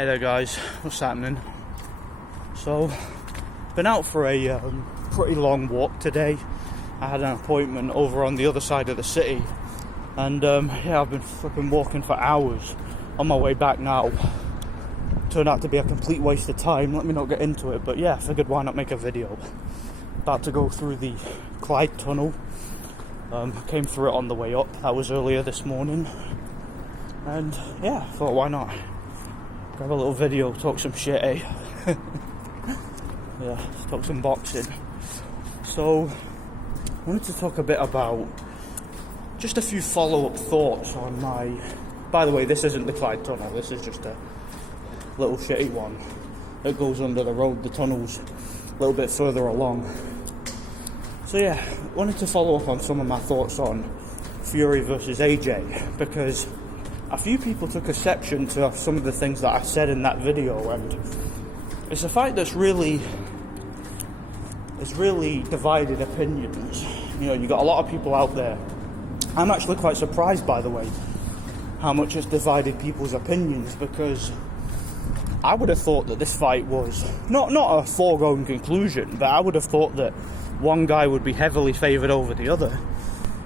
Hey there guys, what's happening? So, been out for a pretty long walk today. I had an appointment over on the other side of the city, and yeah, I've been fucking walking for hours. On my way back now. Turned out to be a complete waste of time. Let me not get into it, but yeah, I figured why not make a video. About to go through the Clyde tunnel. Came through it on the way up. That was earlier this morning, and yeah, thought why not grab a little video, talk some shit, eh? Yeah, talk some boxing. So, I wanted to talk a bit about just a few follow-up thoughts on my... By the way, this isn't the Clyde tunnel, this is just a little shitty one that goes under the road. The tunnel's a little bit further along. So yeah, wanted to follow up on some of my thoughts on Fury versus AJ, because a few people took exception to some of the things that I said in that video, and it's a fight that's really divided opinions. You know, you got a lot of people out there. I'm actually quite surprised, by the way, how much it's divided people's opinions, because I would have thought that this fight was not a foregone conclusion, but I would have thought that one guy would be heavily favoured over the other,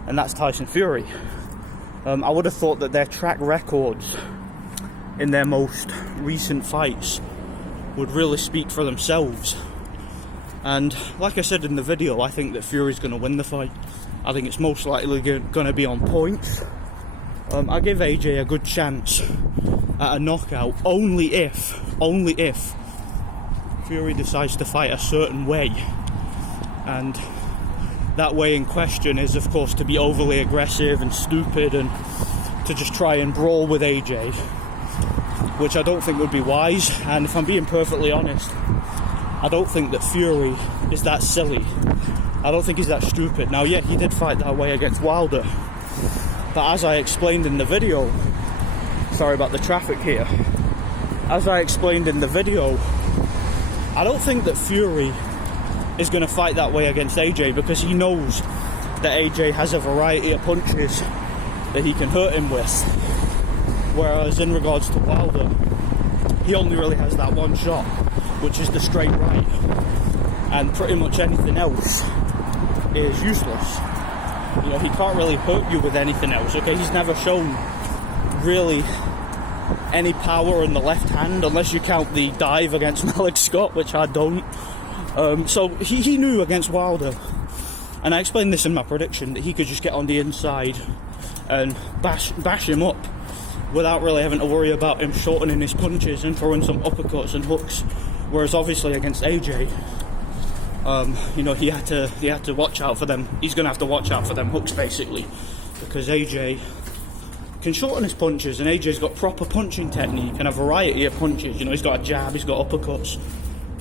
and that's Tyson Fury. I would have thought that their track records in their most recent fights would really speak for themselves. And like I said in the video, I think that Fury's going to win the fight. I think it's most likely going to be on points. I give AJ a good chance at a knockout only if Fury decides to fight a certain way. And that way in question is, of course, to be overly aggressive and stupid and to just try and brawl with AJ, which I don't think would be wise. And if I'm being perfectly honest, I don't think that Fury is that silly. I don't think he's that stupid. Now, yeah, he did fight that way against Wilder, but as I explained in the video, sorry about the traffic here, as I explained in the video, I don't think that Fury is going to fight that way against AJ, because he knows that AJ has a variety of punches that he can hurt him with, whereas in regards to Wilder, he only really has that one shot, which is the straight right, and pretty much anything else is useless. You know, he can't really hurt you with anything else, okay? He's never shown really any power in the left hand, unless you count the dive against Malik Scott, which I don't. So he knew against Wilder, and I explained this in my prediction, that he could just get on the inside and bash him up without really having to worry about him shortening his punches and throwing some uppercuts and hooks. Whereas obviously against AJ, you know, he had to watch out for them. He's going to have to watch out for them hooks, basically, because AJ can shorten his punches, and AJ's got proper punching technique and a variety of punches. You know, he's got a jab, he's got uppercuts.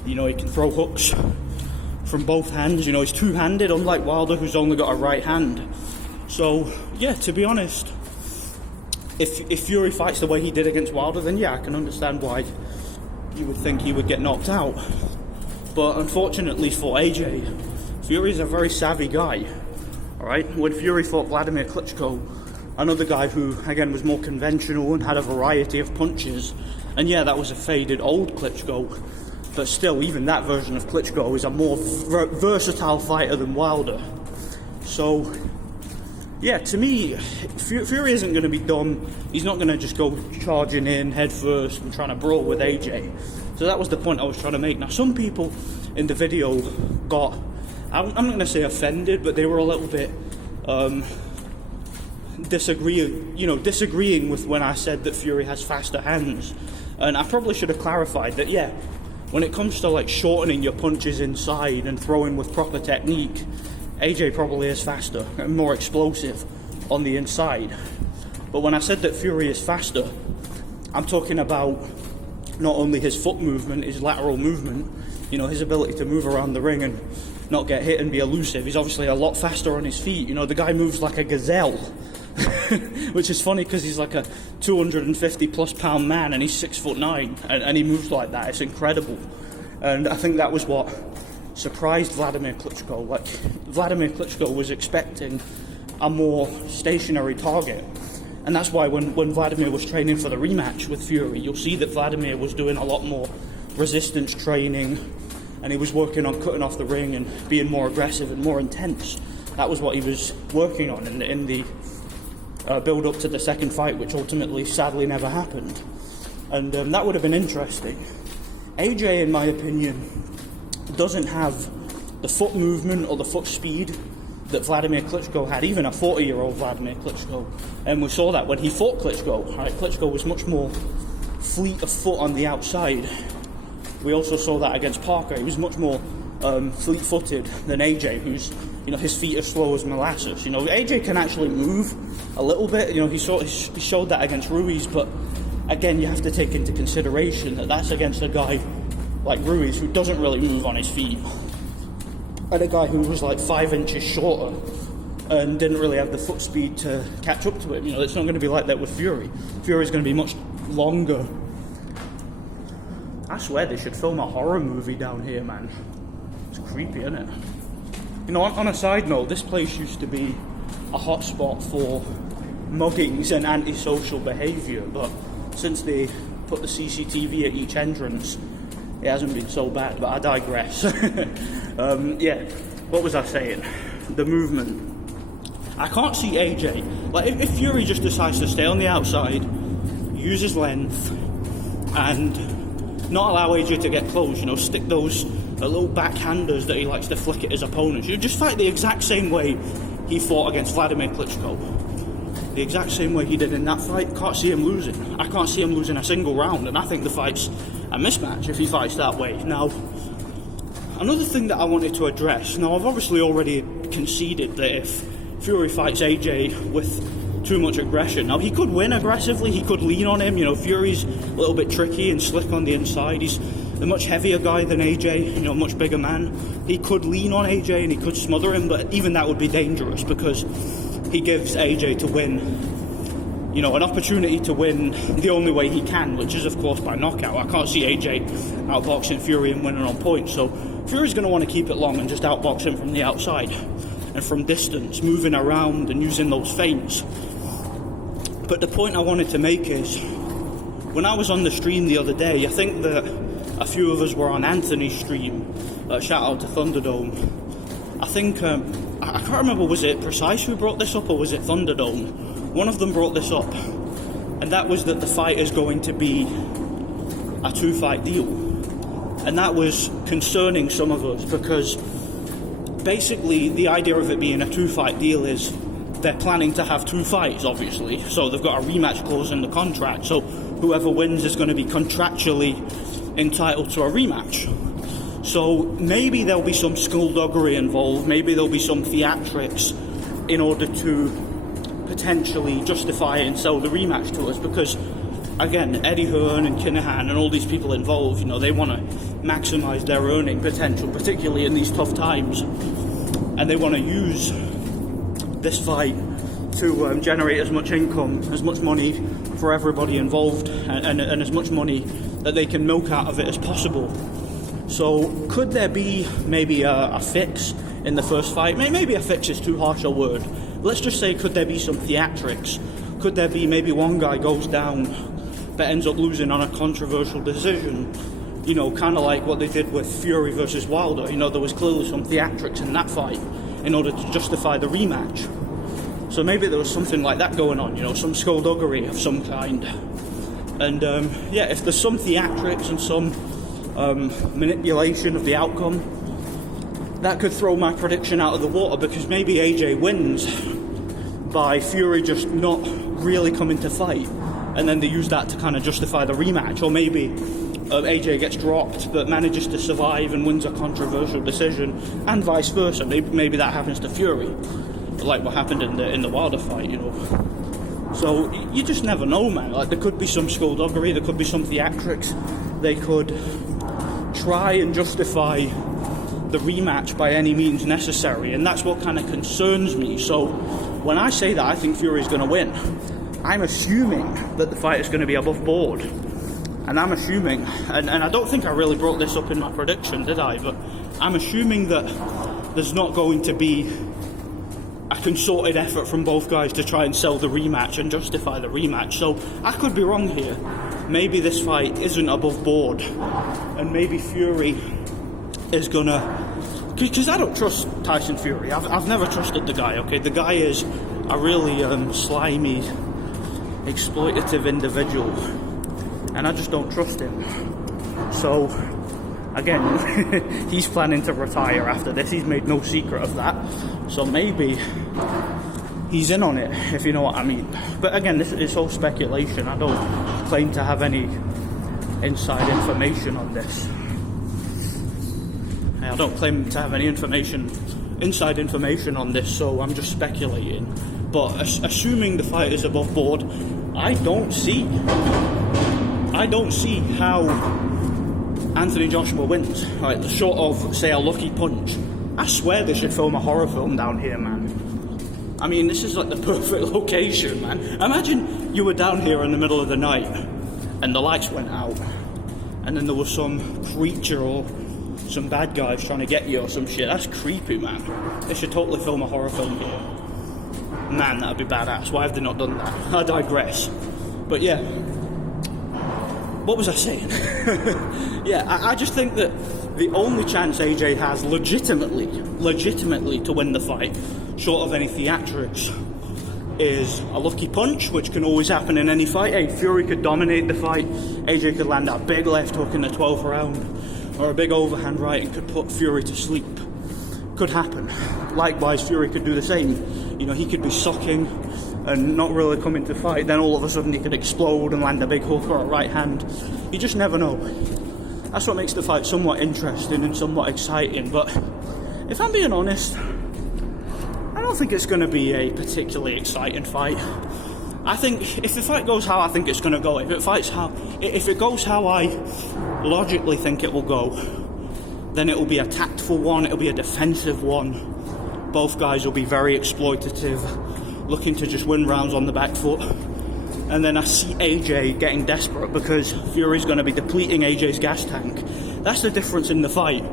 You know, he can throw hooks from both hands. You know, he's two-handed, unlike Wilder, who's only got a right hand. So, yeah, to be honest, if Fury fights the way he did against Wilder, then yeah, I can understand why you would think he would get knocked out. But unfortunately for AJ, Fury's a very savvy guy, alright? When Fury fought Vladimir Klitschko, another guy who, again, was more conventional and had a variety of punches, and yeah, that was a faded old Klitschko, but still, even that version of Klitschko is a more versatile fighter than Wilder. So, yeah, to me, Fury isn't going to be dumb. He's not going to just go charging in head first and trying to brawl with AJ. So that was the point I was trying to make. Now, some people in the video got, I'm not going to say offended, but they were a little bit disagreeing with when I said that Fury has faster hands. And I probably should have clarified that, yeah, when it comes to like shortening your punches inside and throwing with proper technique, AJ probably is faster and more explosive on the inside. But when I said that Fury is faster, I'm talking about not only his foot movement, his lateral movement, you know, his ability to move around the ring and not get hit and be elusive. He's obviously a lot faster on his feet. You know, the guy moves like a gazelle, which is funny because he's like a 250 plus pound man and he's 6'9", and he moves like that. It's incredible. And I think that was what surprised Vladimir Klitschko. Like, Vladimir Klitschko was expecting a more stationary target, And that's why when Vladimir was training for the rematch with Fury, you'll see that Vladimir was doing a lot more resistance training, and he was working on cutting off the ring and being more aggressive and more intense. That was what he was working on in the build up to the second fight, which ultimately sadly never happened. And that would have been interesting. AJ, in my opinion, doesn't have the foot movement or the foot speed that Vladimir Klitschko had, even a 40-year-old Vladimir Klitschko. And we saw that when he fought Klitschko. Right? Klitschko was much more fleet of foot on the outside. We also saw that against Parker. He was much more fleet-footed than AJ, who's, his feet are slow as molasses. AJ can actually move a little bit. He showed that against Ruiz, but again, you have to take into consideration that that's against a guy like Ruiz who doesn't really move on his feet, and a guy who was like 5 inches shorter and didn't really have the foot speed to catch up to him. It's not going to be like that with Fury. Fury's going to be much longer. I swear they should film a horror movie down here, man. It's creepy, isn't it? On a side note, this place used to be a hotspot for muggings and antisocial behaviour, but since they put the CCTV at each entrance, it hasn't been so bad, but I digress. What was I saying? The movement. I can't see AJ. Like, if Fury just decides to stay on the outside, use his length, and not allow AJ to get close, stick those little backhanders that he likes to flick at his opponents. Just fight the exact same way he fought against Vladimir Klitschko. The exact same way he did in that fight. Can't see him losing. I can't see him losing a single round, and I think the fight's a mismatch if he fights that way. Now, another thing that I wanted to address, now I've obviously already conceded that if Fury fights AJ with too much aggression, now he could win aggressively, he could lean on him. Fury's a little bit tricky and slick on the inside. He's a much heavier guy than AJ, a much bigger man. He could lean on AJ and he could smother him, but even that would be dangerous because he gives AJ to win, an opportunity to win the only way he can, which is, of course, by knockout. I can't see AJ outboxing Fury and winning on points, so Fury's going to want to keep it long and just outbox him from the outside and from distance, moving around and using those feints. But the point I wanted to make is, when I was on the stream the other day, I think that a few of us were on Anthony's stream, shout out to Thunderdome. I think, I can't remember, was it Precise who brought this up or was it Thunderdome? One of them brought this up, and that was that the fight is going to be a 2-fight deal. And that was concerning some of us because basically the idea of it being a 2-fight deal is they're planning to have 2 fights, obviously, so they've got a rematch clause in the contract, so whoever wins is going to be contractually entitled to a rematch. So maybe there'll be some skullduggery involved, maybe there'll be some theatrics in order to potentially justify and sell the rematch to us, because again, Eddie Hearn and Kinahan and all these people involved, they want to maximise their earning potential, particularly in these tough times, and they want to use this fight to generate as much income, as much money for everybody involved, and as much money that they can milk out of it as possible. So could there be maybe a fix in the first fight? Maybe a fix is too harsh a word. Let's just say, could there be some theatrics? Could there be maybe one guy goes down but ends up losing on a controversial decision? Kind of like what they did with Fury versus Wilder. There was clearly some theatrics in that fight in order to justify the rematch. So maybe there was something like that going on, some skullduggery of some kind. And if there's some theatrics and some manipulation of the outcome, that could throw my prediction out of the water, because maybe AJ wins by Fury just not really coming to fight, and then they use that to kind of justify the rematch. Or maybe AJ gets dropped but manages to survive and wins a controversial decision, and vice versa. Maybe that happens to Fury, like what happened in the Wilder fight, So you just never know, man. Like, there could be some skullduggery, there could be some theatrics. They could try and justify the rematch by any means necessary, and that's what kind of concerns me. So when I say that I think Fury's going to win, I'm assuming that the fight is going to be above board, and I'm assuming, and I don't think I really brought this up in my prediction, did I? But I'm assuming that there's not going to be a concerted effort from both guys to try and sell the rematch and justify the rematch. So I could be wrong here. Maybe this fight isn't above board, and maybe Fury is gonna, because I don't trust Tyson Fury. I've never trusted the guy. Okay, the guy is a really slimy, exploitative individual, and I just don't trust him. So again, he's planning to retire after this. He's made no secret of that. So maybe he's in on it, if you know what I mean. But again, this is all speculation. I don't claim to have any inside information on this. I don't claim to have any inside information on this, so I'm just speculating. But assuming the fight is above board, I don't see how Anthony Joshua wins. Right, short of, say, a lucky punch. I swear they should film a horror film down here, man. I mean, this is like the perfect location, man. Imagine you were down here in the middle of the night and the lights went out, and then there was some creature or some bad guys trying to get you or some shit. That's creepy, man. They should totally film a horror film here. Man, that'd be badass. Why have they not done that? I digress. But yeah, what was I saying? Yeah, I just think that the only chance AJ has legitimately to win the fight, short of any theatrics, is a lucky punch, which can always happen in any fight. Hey, Fury could dominate the fight, AJ could land that big left hook in the 12th round, or a big overhand right and could put Fury to sleep. Could happen. Likewise, Fury could do the same. You know, he could be sucking and not really coming to fight, then all of a sudden he could explode and land a big hook or a right hand. You just never know. That's what makes the fight somewhat interesting and somewhat exciting. But if I'm being honest, I don't think it's going to be a particularly exciting fight. I think if the fight goes how I think it's going to go, if it goes how I logically think it will go, then it will be a tactful one, it'll be a defensive one. Both guys will be very exploitative, looking to just win rounds on the back foot. And then I see AJ getting desperate because Fury's going to be depleting AJ's gas tank. That's the difference in the fight.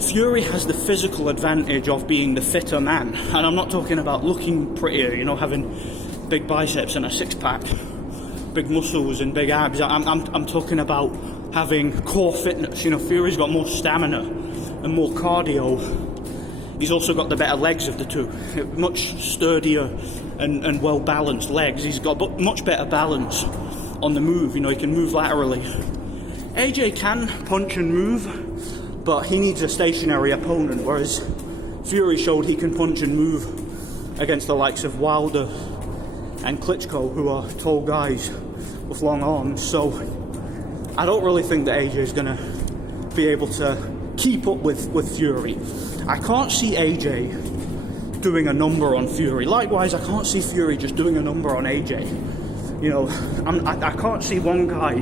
Fury has the physical advantage of being the fitter man. And I'm not talking about looking prettier, you know, having big biceps and a six-pack, big muscles and big abs. I'm talking about having core fitness. You know, Fury's got more stamina and more cardio. He's also got the better legs of the two, much sturdier and well-balanced legs. He's got much better balance on the move. You know, he can move laterally. AJ can punch and move, but he needs a stationary opponent, whereas Fury showed he can punch and move against the likes of Wilder and Klitschko, who are tall guys with long arms. So I don't really think that AJ is going to be able to keep up with Fury. I can't see AJ doing a number on Fury. Likewise, I can't see Fury just doing a number on AJ. You know, I can't see one guy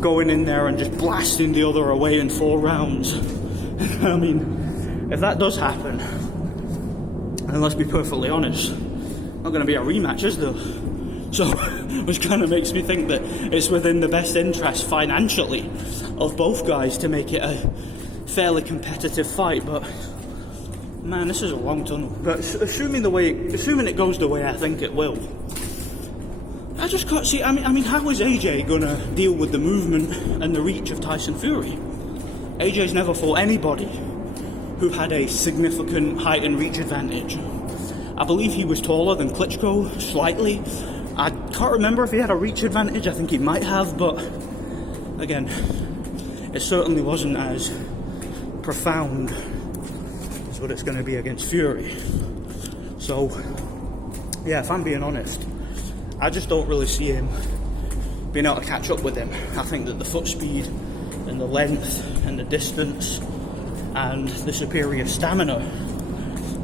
going in there and just blasting the other away in 4 rounds. I mean, if that does happen, and let's be perfectly honest, not going to be a rematch, is there? So, which kind of makes me think that it's within the best interest financially of both guys to make it a fairly competitive fight. But man, this is a long tunnel. But assuming it goes the way I think it will, I just can't see. I mean, how is AJ gonna deal with the movement and the reach of Tyson Fury? AJ's never fought anybody who had a significant height and reach advantage. I believe he was taller than Klitschko slightly. I can't remember if he had a reach advantage. I think he might have, but again, it certainly wasn't as profound as what it's going to be against Fury. So yeah, if I'm being honest, I just don't really see him being able to catch up with him. I think that the foot speed and the length and the distance and the superior stamina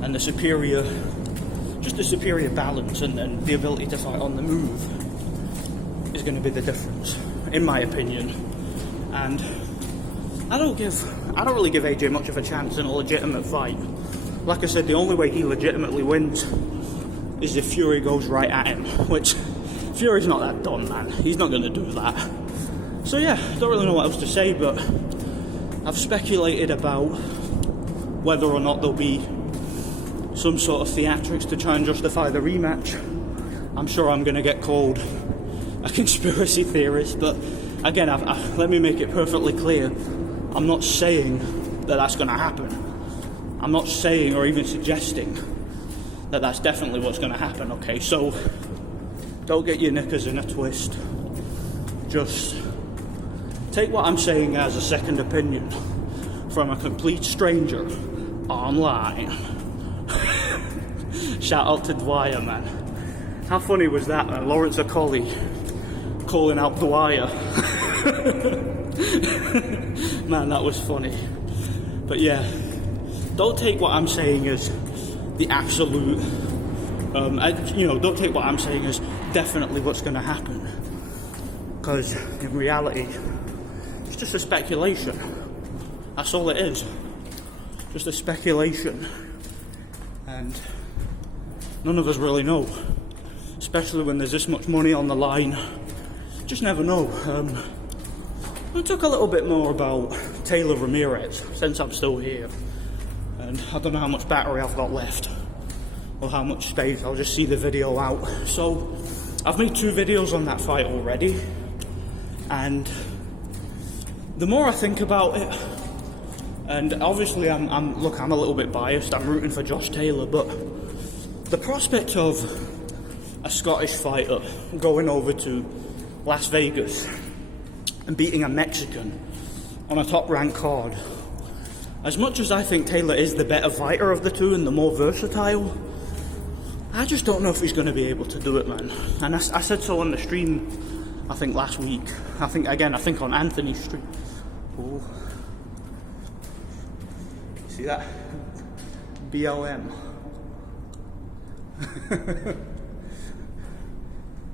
and the superior balance and the ability to fight on the move is going to be the difference, in my opinion. And I don't really give AJ much of a chance in a legitimate fight. Like I said, the only way he legitimately wins is if Fury goes right at him, which Fury's not that done, man. He's not going to do that. So yeah, don't really know what else to say, but I've speculated about whether or not there'll be some sort of theatrics to try and justify the rematch. I'm sure I'm going to get called a conspiracy theorist, but again, let me make it perfectly clear. I'm not saying that that's going to happen. I'm not saying or even suggesting that that's definitely what's going to happen, okay? So don't get your knickers in a twist. Just take what I'm saying as a second opinion from a complete stranger online. Shout out to Dwyer, man. How funny was that, man? Lawrence Okolie calling out Dwyer. Man, that was funny. But yeah, don't take what I'm saying as the absolute, don't take what I'm saying as definitely what's going to happen. Because in reality, it's just a speculation. That's all it is. Just a speculation. And none of us really know. Especially when there's this much money on the line. Just never know. I'll talk a little bit more about Taylor Ramirez, since I'm still here. And I don't know how much battery I've got left, or how much space. I'll just see the video out. So, I've made 2 videos on that fight already. And the more I think about it, and obviously I'm a little bit biased. I'm rooting for Josh Taylor, but the prospect of a Scottish fighter going over to Las Vegas and beating a Mexican on a top-ranked card, as much as I think Taylor is the better fighter of the two and the more versatile, I just don't know if he's going to be able to do it, man. And I said so on the stream, I think last week. I think on Anthony's stream. Ooh. See that? BLM.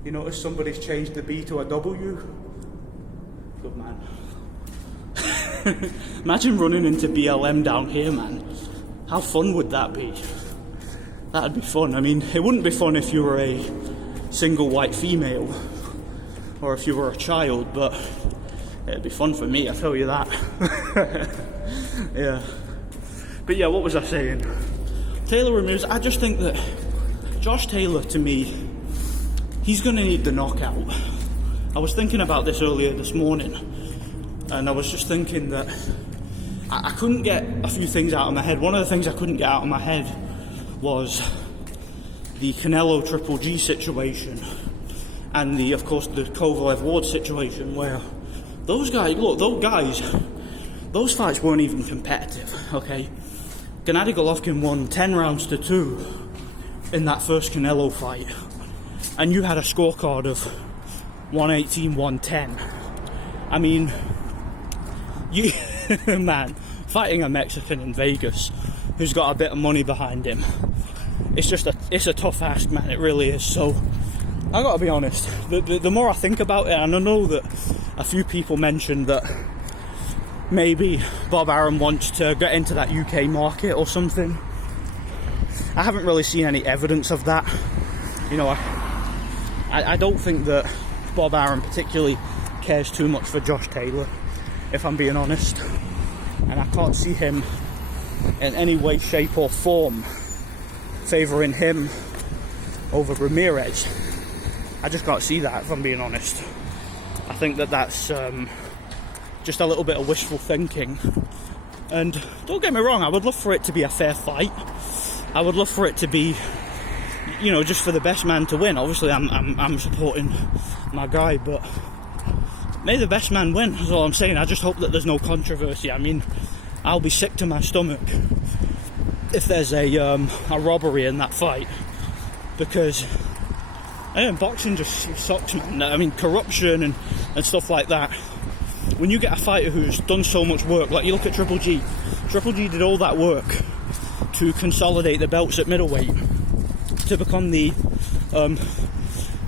You notice somebody's changed the B to a W? Good man. Imagine running into BLM down here, man. How fun would that be? That'd be fun. I mean, it wouldn't be fun if you were a single white female or if you were a child, but it'd be fun for me, I tell you that. Yeah. But yeah, what was I saying? Taylor Ramirez, I just think that Josh Taylor, to me, he's going to need the knockout. I was thinking about this earlier this morning, and I was just thinking that I couldn't get a few things out of my head. One of the things I couldn't get out of my head was the Canelo Triple G situation, and of course the Kovalev Ward situation, where those fights weren't even competitive, okay? Gennady Golovkin won 10 rounds to 2 in that first Canelo fight, and you had a scorecard of 118-110. I mean, you man, fighting a Mexican in Vegas who's got a bit of money behind him, it's a tough ask, man. It really is. So I gotta be honest, the more I think about it, and I know that a few people mentioned that maybe Bob Arum wants to get into that UK market or something. I haven't really seen any evidence of that. You know, I don't think that Bob Arum particularly cares too much for Josh Taylor, if I'm being honest. And I can't see him in any way, shape or form favouring him over Ramirez. I just can't see that, if I'm being honest. I think that that's just a little bit of wishful thinking. And don't get me wrong, I would love for it to be a fair fight. I would love for it to be, you know, just for the best man to win. Obviously, I'm supporting my guy, but may the best man win, is all I'm saying. I just hope that there's no controversy. I mean, I'll be sick to my stomach if there's a robbery in that fight, because boxing just sucks, man. I mean, corruption and stuff like that. When you get a fighter who's done so much work, like you look at Triple G. Triple G did all that work to consolidate the belts at middleweight, to become the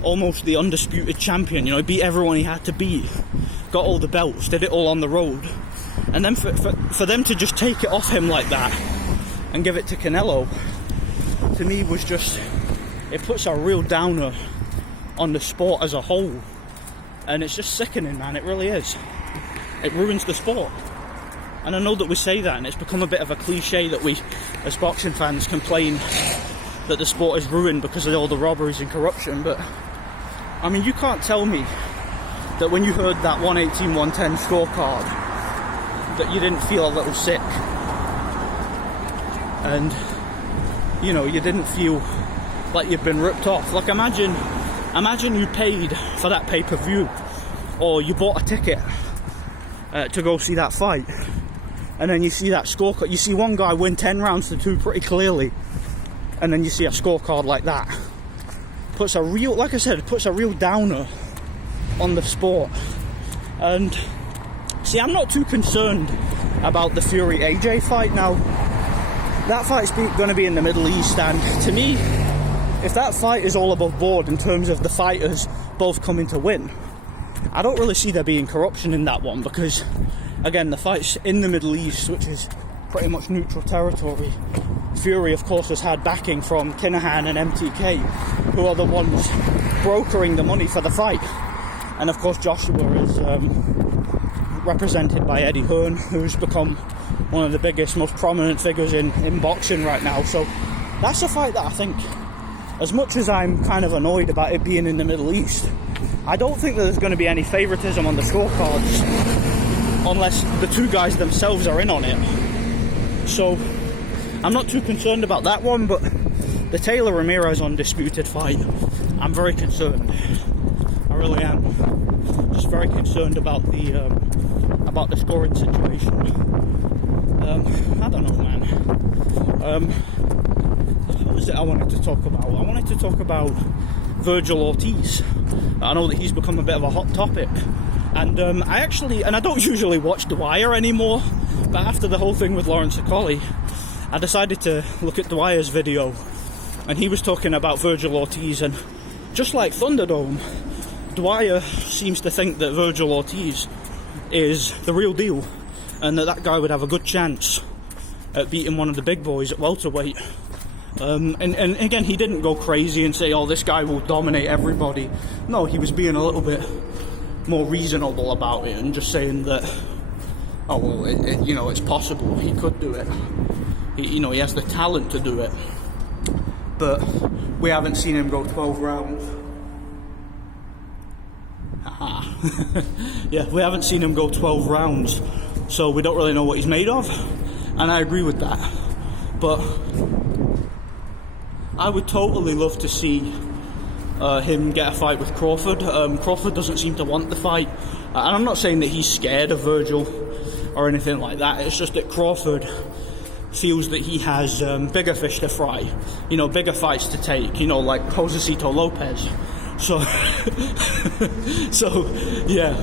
almost the undisputed champion. You know, he beat everyone he had to beat, got all the belts, did it all on the road, and then for them to just take it off him like that and give it to Canelo, to me was just, it puts a real downer on the sport as a whole, and it's just sickening, man. It really is. It ruins the sport. And I know that we say that, and it's become a bit of a cliche that we, as boxing fans, complain that the sport is ruined because of all the robberies and corruption. But, I mean, you can't tell me that when you heard that 118-110 scorecard, that you didn't feel a little sick. And, you know, you didn't feel like you've been ripped off. Like, imagine you paid for that pay-per-view, or you bought a ticket to go see that fight, and then you see that scorecard. You see one guy win 10 rounds to 2 pretty clearly, and then you see a scorecard like that. Puts a real, like I said, puts a real downer on the sport. And see, I'm not too concerned about the Fury AJ fight now. That fight's going to be in the Middle East, and to me, if that fight is all above board in terms of the fighters both coming to win, I don't really see there being corruption in that one, because again, the fight's in the Middle East, which is pretty much neutral territory. Fury, of course, has had backing from Kinahan and MTK, who are the ones brokering the money for the fight. And of course, Joshua is represented by Eddie Hearn, who's become one of the biggest, most prominent figures in boxing right now. So that's a fight that I think, as much as I'm kind of annoyed about it being in the Middle East, I don't think that there's going to be any favouritism on the scorecards unless the two guys themselves are in on it. So I'm not too concerned about that one, but the Taylor Ramirez undisputed fight, I'm very concerned. I really am. Just very concerned about the scoring situation. I don't know, man. What was it I wanted to talk about? I wanted to talk about Virgil Ortiz. I know that he's become a bit of a hot topic, and I don't usually watch Dwyer anymore, but after the whole thing with Lawrence Akoli, I decided to look at Dwyer's video, and he was talking about Virgil Ortiz, and just like Thunderdome, Dwyer seems to think that Virgil Ortiz is the real deal, and that guy would have a good chance at beating one of the big boys at welterweight. And again, he didn't go crazy and say, oh, this guy will dominate everybody. No, he was being a little bit more reasonable about it and just saying that, oh, well, it's possible. He could do it. He has the talent to do it. But we haven't seen him go 12 rounds. Yeah, we haven't seen him go 12 rounds. So we don't really know what he's made of. And I agree with that. But I would totally love to see him get a fight with Crawford. Crawford doesn't seem to want the fight. And I'm not saying that he's scared of Virgil or anything like that. It's just that Crawford feels that he has bigger fish to fry. Bigger fights to take. Like Josecito Lopez. So, yeah.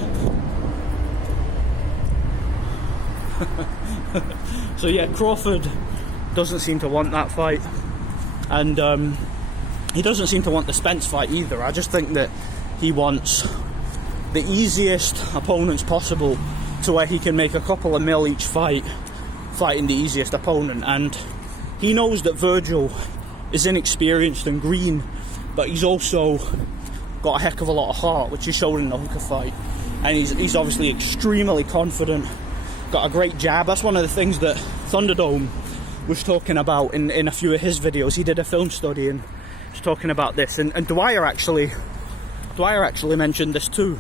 So yeah, Crawford doesn't seem to want that fight. And he doesn't seem to want the Spence fight either. I just think that he wants the easiest opponents possible, to where he can make a couple of mil each fight, fighting the easiest opponent. And he knows that Virgil is inexperienced and green, but he's also got a heck of a lot of heart, which he showed in the hooker fight. And he's obviously extremely confident, got a great jab. That's one of the things that Thunderdome was talking about in a few of his videos. He did a film study and was talking about this, and Dwyer actually mentioned this too,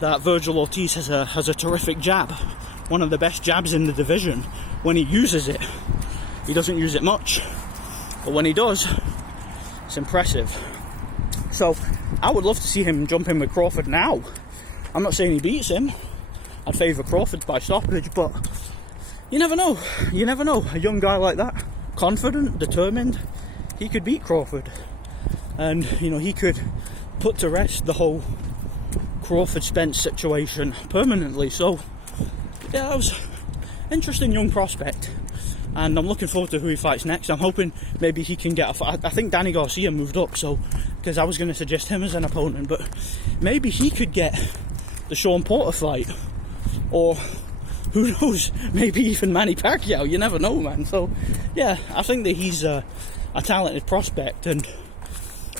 that Virgil Ortiz has a terrific jab, one of the best jabs in the division. When he uses it, he doesn't use it much, but when he does, it's impressive. So I would love to see him jump in with Crawford now. I'm not saying he beats him. I'd favour Crawford by stoppage, but you never know. You never know. A young guy like that, confident, determined, he could beat Crawford. And, he could put to rest the whole Crawford-Spence situation permanently. So, yeah, that was an interesting young prospect. And I'm looking forward to who he fights next. I'm hoping maybe he can get a fight. I think Danny Garcia moved up, so, because I was going to suggest him as an opponent, but maybe he could get the Sean Porter fight. Or, who knows, maybe even Manny Pacquiao. You never know, man. So, yeah, I think that he's a talented prospect, and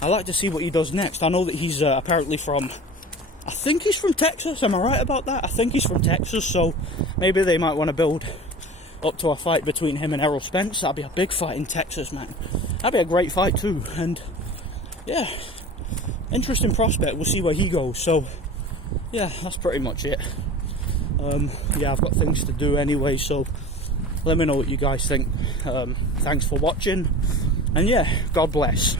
I like to see what he does next. I know that he's apparently from I think he's from Texas. Am I right about that? I think he's from Texas, so maybe they might want to build up to a fight between him and Errol Spence. That'd be a big fight in Texas, man. That'd be a great fight too. And yeah, interesting prospect. We'll see where he goes. So yeah, that's pretty much it. Yeah, I've got things to do anyway, so let me know what you guys think. Thanks for watching, and yeah, God bless.